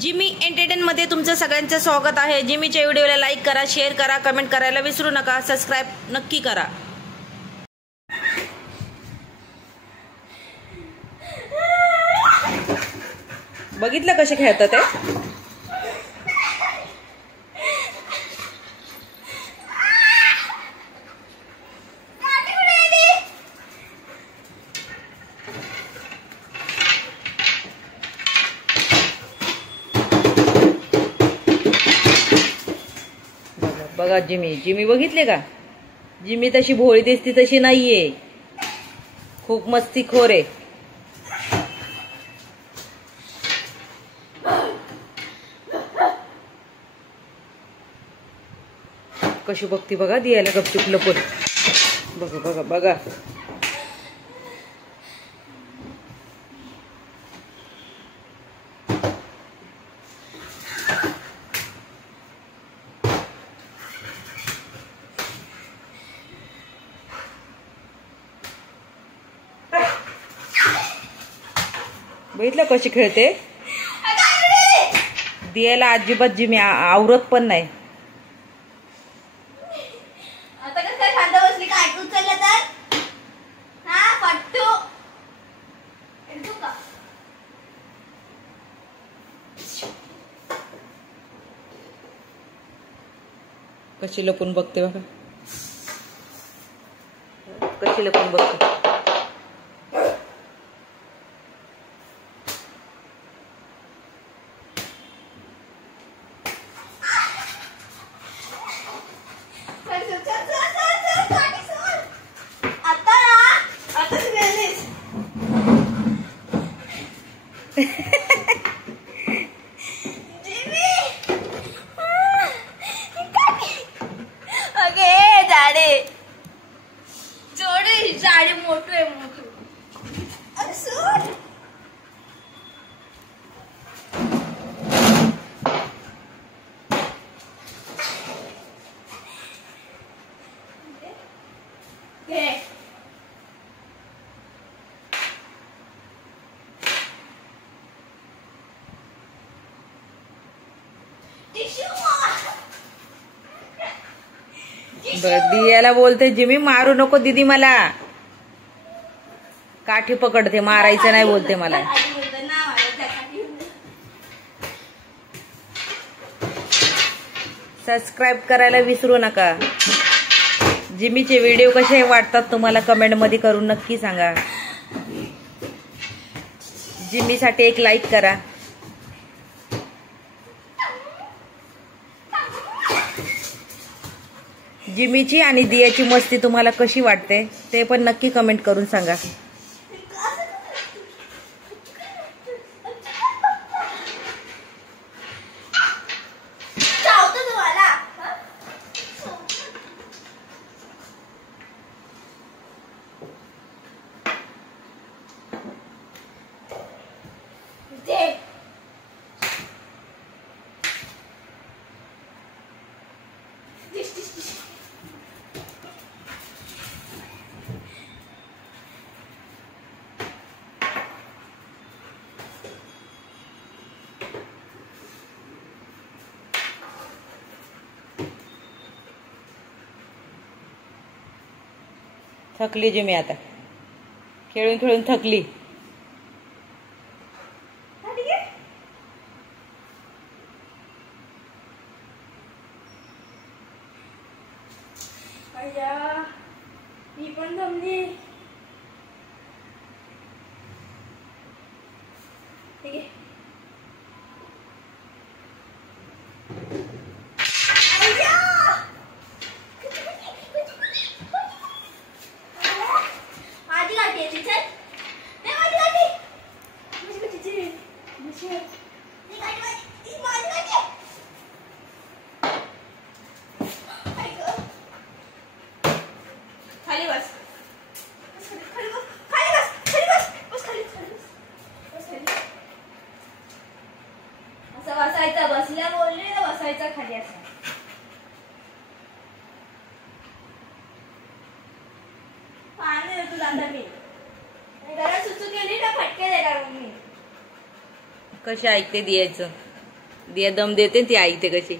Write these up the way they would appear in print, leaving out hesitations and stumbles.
Jimmy entertain मध्ये तुमचं सगळ्यांचं स्वागत आहे। जिमीच्या व्हिडिओला लाईक करा, शेअर करा, कमेंट करायला विसरू नका, सबस्क्राइब नक्की करा। बघितलं कसे खेळतात ते? बघा जिमी बघितले का? जिमी तशी भोळी दिसती तशी नाहीये, खूप मस्तीखोर आहे। कशी बघती बघा दियाला गपचूप लपून। बघा बघा बघा बघितलं कशी खेळते? दियाला अजिबात जिमी आवरत पण नाही। आता कसं काय खांदा बसली काय उचललं तर हा पट्टू एकदम का कशी लपून बघते बघा, कशी लपून बघते। जाडी मोठू आहे मोठू। अरे सोड घे दियाला बोलते जिमी मारू नको दीदी, मला काठी पकडते, मारायचं नाही बोलते मला। सबस्क्राइब करायला विसरू नका। जिमीचे व्हिडिओ कसे वाटतात तुम्हाला कमेंट मध्ये करून नक्की सांगा। जिमीसाठी एक लाईक करा। जिमीची आणि दियाची मस्ती तुम्हाला कशी वाटते ते पण नक्की कमेंट करून सांगा। थकली जिमी, आता खेळून खेळून थकली। मी पण जमली। ठीक आहे माझी गाठी आहे ती, चल नाही माझी गाठी, माझी गाठी ती गाठी माझी गाठी आहे। खाली बस, खाली बस, खाली बस, खाली बस, बस खाली, खाली बस, खाली असं बसायचं, बसल्या बोलले ना बसायचं खाली असं। पाणी देतो दादा मी घरात सुचू केली ना फटके देणार मी। कशी ऐकते दियाचं? दिया दम देते ती आई ते कशी.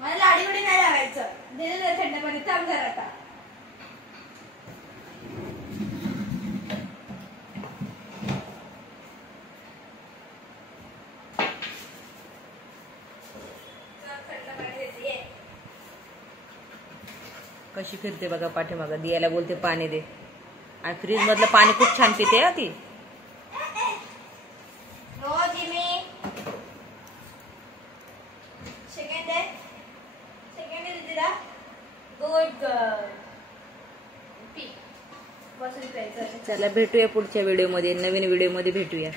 मला लाडीमध्ये नाही लावायचं. दे दे थंड पाणी थांब जरा आता. कशी फिरते बघा पाठीमागं. दियाला बोलते पाणी दे. आणि फ्रीज मधलं पाणी खूप छान पिते हा ती. No Jimmy. सेकंड दे. सेकंड दे दीदा. Good girl. पी. बसून प्यायचं. चला भेटूया पुढच्या व्हिडिओ मध्ये. नवीन व्हिडिओ मध्ये भेटूया.